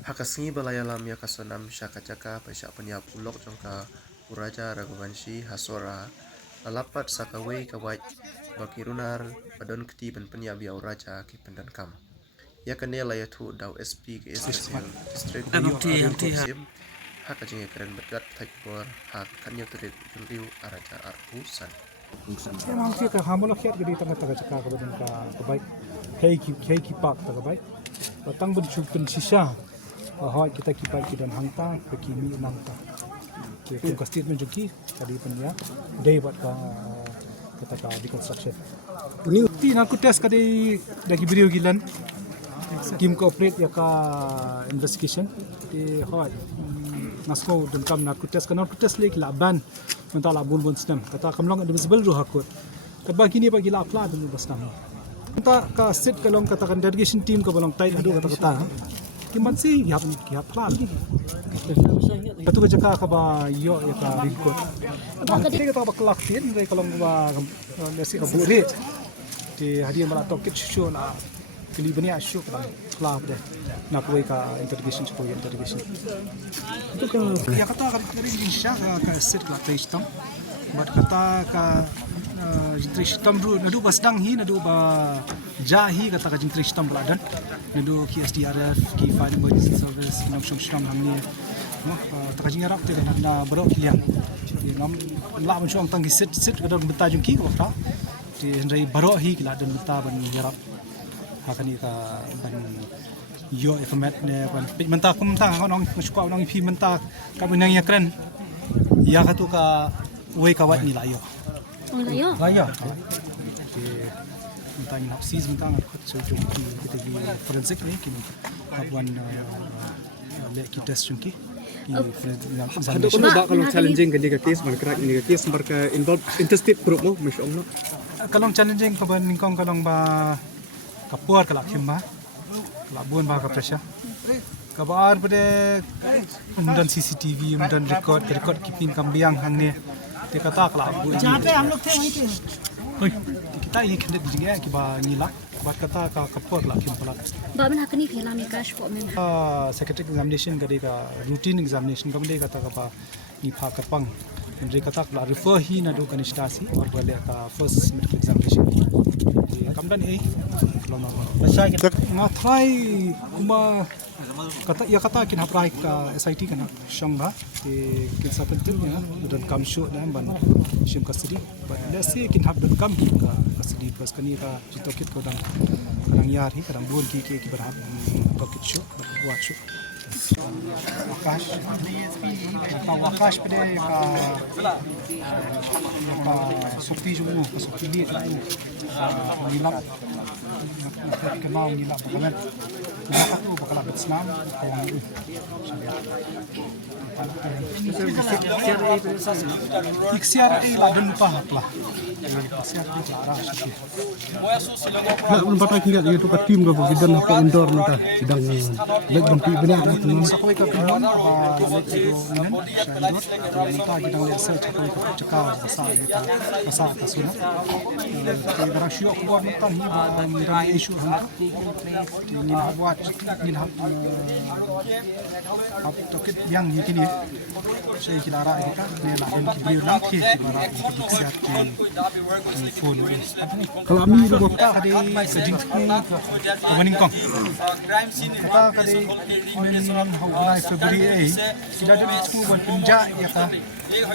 Hakasingi balayalam ya kasonam syakacaka pasyak penyap ulok jongka uraja Raghuvanshi hasora lalapat sakawai kawaj bakirunar padon keti ben penyap ya uraja ki pendankam ya kanela ya thu daw SP ke SSL distrik sim hakajinge keren begat thakbor hak kanya turik liu araja arpusan Memang sih ke hamil kiat jadi tengah-tengah cakap kemudian ke baik hei kipak ke baik batang bentuk sisa bahwa kita kipak dan hangtang ke kimi nangta ke statement juga tadi punya day buat kata di construction ini tin aku tes kadi dari video gilan tim cooperate ya ka investigation di hot nasko dan kam nak tes kan aku tes lagi laban mentala bun senam kata kamlong invisible roh hakut kata gini bagi la apla dan bas nama kata ka set kalong katakan delegation team ka balong tight adu kata kiman si ya plan katu ka ka ba yo ya ka record kata kata ba kelak tin re kalong ba lesi ka buri di hadiah mala tokit show la kali bani asyuk ka kelak deh nak we ka interrogation supaya interrogation itu ka ya kata dari insya ka set la taistam but kata ka jintristam ru nadu basdang hi nadu ba jahi kata ka jintristam baladan nadu ki SDRF ki fire emergency service nam shom hamni ta ka jingarap te na baro kilian ye nam la ban shong tang ki sit kadang beta jung ki wakta di hendai baro hi kila dan beta ban yarap hakani ka ban yo informat ne ban menta kumta nong sukau nong pi menta ka benang ya keren ya katu ka we ka wat ni la yo Laya. Minta ni hapsis minta ngakut sejauh kita di forensik ni kini kapuan le kita sungki. Ada kalau challenging ketika kes bergerak ini kes mereka involve interstate group mo masyaallah. Kalau challenging kapan ningkong kalau ba kapuar kalau kimba labuan ba kapresya. Kabar pada undan CCTV undan record kipin kambiang hang ni dia kata kalau जहाँ पे हम लोग थे वहीं पे kita ini kena dijengah kiba nilak buat kata ka kapur lah kim pala Bapak nak ni film ni cash kok memang. secretary examination kade ka routine examination kamde kata ka pa ni pha kapang andre kata ka refer hi na do kanistasi aur bale ka first medical examination kamdan e lama nga thai kuma kata ya kata kin haprai ka SIT kana shongba te kin sapentil ya dan kam show dan ban shim kasidi but let's say kin hab dan kam ka kasidi pas kani ka jitokit ko dan kadang yar hi kadang buon ki berhab tokit show buat show wakash pada ka sukti jumu ka sukti ni nilap kenal nilap bakalan maka tu bakalan Islam CRA lah dan lupa lah CRA lah sih Nak berapa kira itu ke tim ke bagian apa indoor nanti sedang leg berpi benar teman sekolah ke pinjam ke leg itu minan indoor nanti kita research sekolah ke cakap bahasa kasuna kita rasio kuat nanti ni dan isu hantu ingin buat ingin tokit yang ini saya kira arah kita ni lah dan beliau nanti kira untuk siap di phone kalau kami kita kadi sejing meningkong kita kadi men hawai Februari kita ada itu buat penja ya ka ya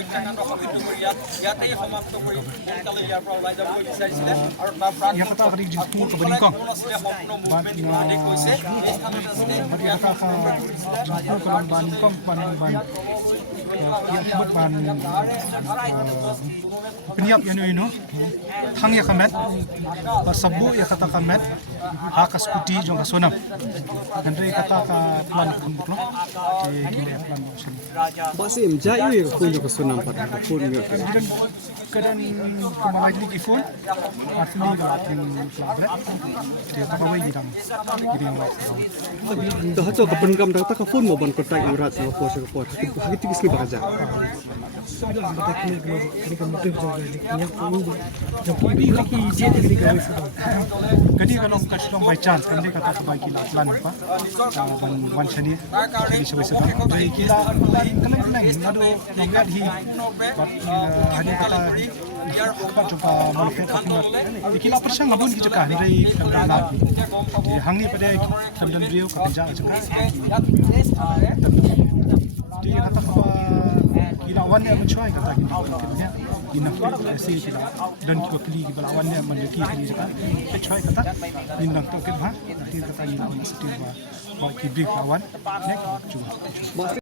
kata kadi jingku ke meningkong bat ya kata jingku ke meningkong ban ya buat ban penyap yang ini thang ya kamet sabu ya kata kamet hakas kuti jong kasonam andre kata ka plan kumplo di gile plan sini Basim jayu ya pun juga senang pada pun ya kadang kemalai di phone artinya kalau atin labret dia tak kawai gidang gidang dah tu kepenggam dah tak phone mau ban kontak urat sama pos hakit kisli bakaja sudah kita kini kemudian juga yang ini jadi lagi jadi gawe kadi kalau kat long by chance kan dia kata kebaik kila plan apa dan wan chani sebagai sebab dari kila kenang ngadu nonggat hi hari kata dapat coba malafet tapi kila persang ngabun ki cakap dari kamera hang ni pada kamera beliau kat kerja cakap dia kata kila wan dia mencuai kata kita dinafir ऐसे kila dan kita kili kila wan dia mendeki kali cakap mencuai kata bintang tu ke bah nanti kata ni nak mesti bah ki big lawan nek cuba